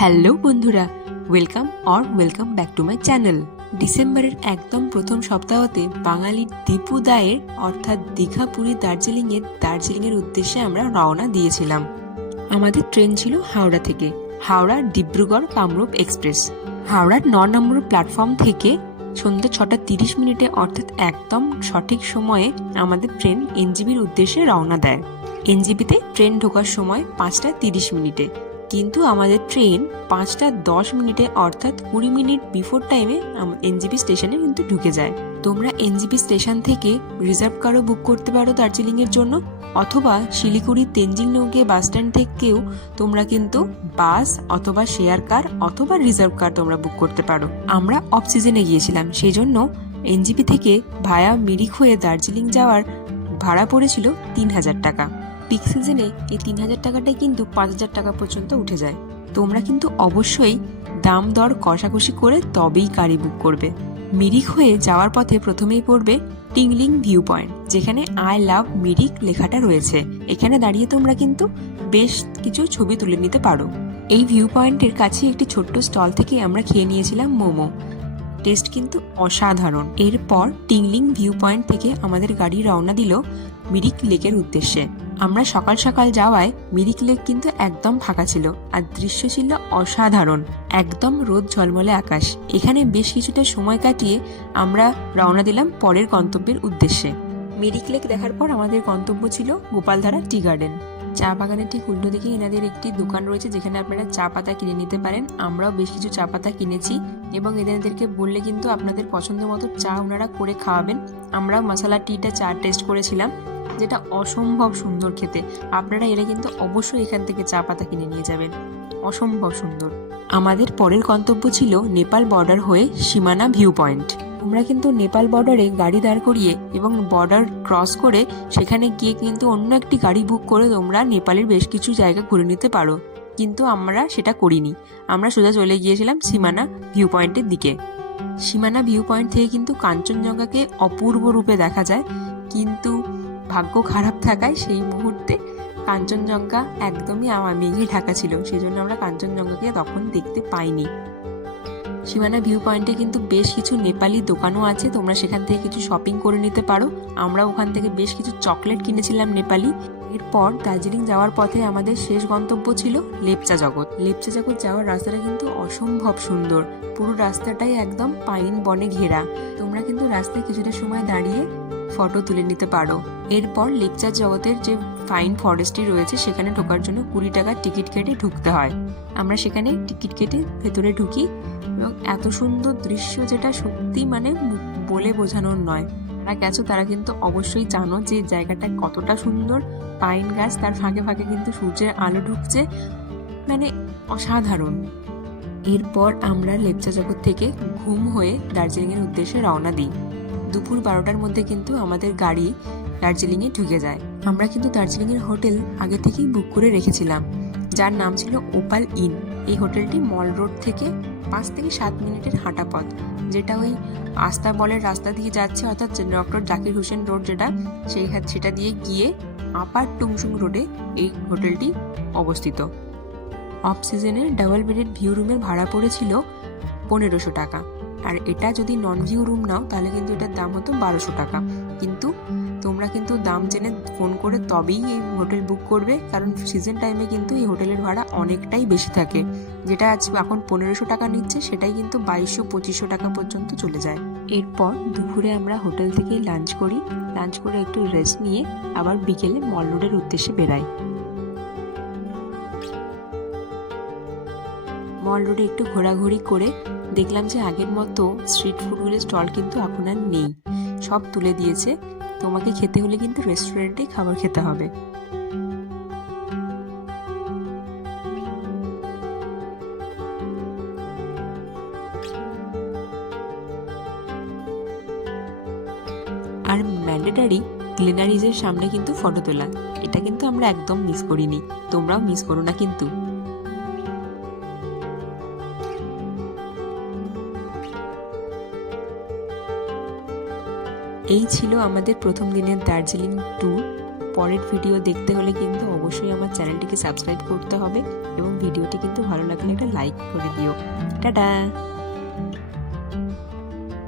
Hello বন্ধুরা welcome or welcome back to my channel ডিসেম্বরের একদম প্রথম সপ্তাহতে বাঙালির দীপু দায়ের, অর্থাৎ দীঘা পুরী দার্জিলিংয়ের দার্জিলিংয়ের উদ্দেশ্যে আমরা রওনা দিয়েছিলাম। আমাদের ট্রেন ছিল হাওড়া থেকে, হাওড়া ডিব্রুগড় কামরূপ এক্সপ্রেস। হাওড়ার ন নম্বর প্ল্যাটফর্ম থেকে সন্ধ্যা ছটা তিরিশ মিনিটে, অর্থাৎ একদম সঠিক সময়ে আমাদের ট্রেন এনজিবির উদ্দেশ্যে রওনা দেয়। এনজিবিতে ট্রেন ঢোকার সময় পাঁচটা তিরিশ মিনিটে। কিন্তু আমাদের ট্রেন পাঁচটা দশ মিনিটে, অর্থাৎ কুড়ি মিনিট বিফোর টাইমে এনজিপি স্টেশনে কিন্তু ঢুকে যায়। তোমরা এনজিপি স্টেশন থেকে রিজার্ভ কারও বুক করতে পারো দার্জিলিংয়ের জন্য, অথবা শিলিগুড়ি তেনজিং নৌকে বাস স্ট্যান্ড থেকেও তোমরা কিন্তু বাস অথবা শেয়ার কার অথবা রিজার্ভ কার তোমরা বুক করতে পারো। আমরা অফ সিজনে গিয়েছিলাম সেই জন্য এনজিপি থেকে ভায়া মিরিক হয়ে দার্জিলিং যাওয়ার ভাড়া পড়েছিল তিন হাজার টাকা। পিক সিজনে এই তিন হাজার টাকাটাই কিন্তু পাঁচ হাজার টাকা পর্যন্ত উঠে যায়। তোমরা কিন্তু অবশ্যই দাম দর কষাকষি করে তবেই গাড়ি বুক করবে। মিরিক হয়ে যাওয়ার পথে প্রথমেই পড়বে টিংলিং ভিউ পয়েন্ট যেখানে আই লাভ মিরিক লেখাটা রয়েছে। এখানে দাঁড়িয়ে তোমরা কিন্তু বেশ কিছু ছবি তুলে নিতে পারো। এই ভিউ পয়েন্টের কাছে একটি ছোট্ট স্টল থেকে আমরা খেয়ে নিয়েছিলাম মোমো। টেস্ট কিন্তু অসাধারণ। এরপর টিংলিং ভিউ পয়েন্ট থেকে আমাদের গাড়ি রওনা দিল মিরিক লেকের উদ্দেশ্যে। আমরা সকাল সকাল যাওয়ায় মিরিক লেক কিন্তু একদম ফাঁকা ছিল আর দৃশ্য ছিল অসাধারণ। একদম রোদ ঝলমলে আকাশ। এখানে বেশ কিছুটা সময় কাটিয়ে আমরা রওনা দিলাম পরের গন্তব্যের উদ্দেশ্যে। মিরিক লেক দেখার পর আমাদের গন্তব্য ছিল গোপালধারা টি গার্ডেন। চা বাগানের ঠিক উল্টো দিকে এনাদের একটি দোকান রয়েছে যেখানে আপনারা চা পাতা কিনে নিতে পারেন। আমরাও বেশ কিছু চা পাতা কিনেছি এবং এদেরকে বললে কিন্তু আপনাদের পছন্দ মতো চা ওনারা করে খাওয়াবেন। আমরা মশলা টিটা চা টেস্ট করেছিলাম। যেটা অসম্ভব সুন্দর খেতে। আপনারা এলে কিন্তু অবশ্যই এখান থেকে চা পাতা কিনে নিয়ে যাবেন। অসম্ভব সুন্দর। আমাদের পরের গন্তব্য ছিল নেপাল বর্ডার হয়ে সীমানা ভিউ পয়েন্ট তোমরা কিন্তু নেপাল বর্ডারে গাড়ি দাঁড় করিয়ে এবং বর্ডার ক্রস করে সেখানে গিয়ে কিন্তু অন্য একটি গাড়ি বুক করে তোমরা নেপালের বেশ কিছু জায়গা ঘুরে নিতে পারো। কিন্তু আমরা সেটা করিনি। আমরা সোজা চলে গিয়েছিলাম সীমানা ভিউ পয়েন্টের দিকে। সীমানা ভিউ পয়েন্ট থেকে কিন্তু কাঞ্চনজঙ্ঘাকে অপূর্ব রূপে দেখা যায়। কিন্তু ভাগ্য খারাপ থাকায় সেই মুহূর্তে কাঞ্চনজঙ্ঘা একদমই আমার মেঘে ঢাকা ছিল সেই জন্য আমরা কাঞ্চনজঙ্ঘাকে তখন দেখতে পাইনি। সীমানা ভিউ পয়েন্টে কিন্তু বেশ কিছু নেপালি দোকানও আছে, তোমরা সেখান থেকে কিছু শপিং করে নিতে পারো। আমরা ওখান থেকে বেশ কিছু চকলেট কিনেছিলাম নেপালি। এরপর দার্জিলিং যাওয়ার পথে আমাদের শেষ গন্তব্য ছিল লেপচা জগৎ। লেপচা জগৎ যাওয়ার রাস্তাটা কিন্তু অসম্ভব সুন্দর। পুরো রাস্তাটাই একদম পাইন বনে ঘেরা। তোমরা কিন্তু রাস্তায় কিছুটা সময় দাঁড়িয়ে ফটো তুলে নিতে পারো। এরপর লেপচা জগতের যে ফাইন ফরেস্টটি রয়েছে, সেখানে ঢোকার জন্য কুড়ি টাকার টিকিট কেটে ঢুকতে হয়। আমরা সেখানে টিকিট কেটে ভেতরে ঢুকি এবং এত সুন্দর দৃশ্য যেটা সত্যি মানে বলে বোঝানোর নয়। যারা গেছো তারা কিন্তু অবশ্যই জানো যে জায়গাটা কতটা সুন্দর। পাইন গাছ তার ফাঁকে ফাঁকে কিন্তু সূর্যের আলো ঢুকছে মানে অসাধারণ। এরপর আমরা লেপচা জগৎ থেকে ঘুম হয়ে দার্জিলিংয়ের উদ্দেশ্যে রওনা দিই। দুপুর বারোটার মধ্যে কিন্তু আমাদের গাড়ি দার্জিলিংয়ে ঢুকে যায়। আমরা কিন্তু দার্জিলিংয়ের হোটেল আগে থেকেই বুক করে রেখেছিলাম, যার নাম ছিল ওপাল ইন। এই হোটেলটি মল রোড থেকে পাঁচ থেকে সাত মিনিটের হাঁটা পথ, যেটা ওই আস্তা বলের রাস্তা দিয়ে যাচ্ছে, অর্থাৎ ডক্টর জাকির হোসেন রোড যেটা, সেই সেটা দিয়ে গিয়ে আপার টুংসুং রোডে এই হোটেলটি অবস্থিত। অফ সিজনে ডাবল বেডেড ভিউ রুমের ভাড়া পড়েছিল পনেরোশো টাকা। আর এটা যদি নন ভিউ রুম নাও, তাহলে কিন্তু এটার দাম হতো বারোশো টাকা। কিন্তু তোমরা কিন্তু দাম জেনে ফোন করে তবেই এই হোটেল বুক করবে, কারণ সিজন টাইমে কিন্তু এই হোটেলের ভাড়া অনেকটাই বেশি থাকে। যেটা আজ এখন পনেরোশো টাকা নিচ্ছে, সেটাই কিন্তু বাইশশো, পঁচিশশো টাকা পর্যন্ত চলে যায়। এরপর দুপুরে আমরা হোটেল থেকে লাঞ্চ করি। লাঞ্চ করে একটু রেস্ট নিয়ে আবার বিকেলে মল রোডের উদ্দেশ্যে বেরাই মল রোডে একটু ঘোরাঘুরি করে দেখলাম যে আগের মতো স্ট্রিট ফুডগুলোর স্টল কিন্তু এখন আর নেই। সব তুলে দিয়েছে। তোমাকে খেতে হলে কিন্তু রেস্টুরেন্টেই খাবার খেতে হবে। আর ম্যান্ডেটারি গ্লেনারিজের সামনে কিন্তু ফটো তোলা। এটা কিন্তু আমরা একদম মিস করিনি। তোমরাও মিস করো না কিন্তু। এই ছিল আমাদের প্রথম দিনের দার্জিলিং ট্যুর পরের ভিডিও দেখতে হলে কিন্তু অবশ্যই আমার চ্যানেলটিকে সাবস্ক্রাইব করতে হবে এবং ভিডিওটি কিন্তু ভালো লাগলে একটা লাইক করে দিও। টাটা!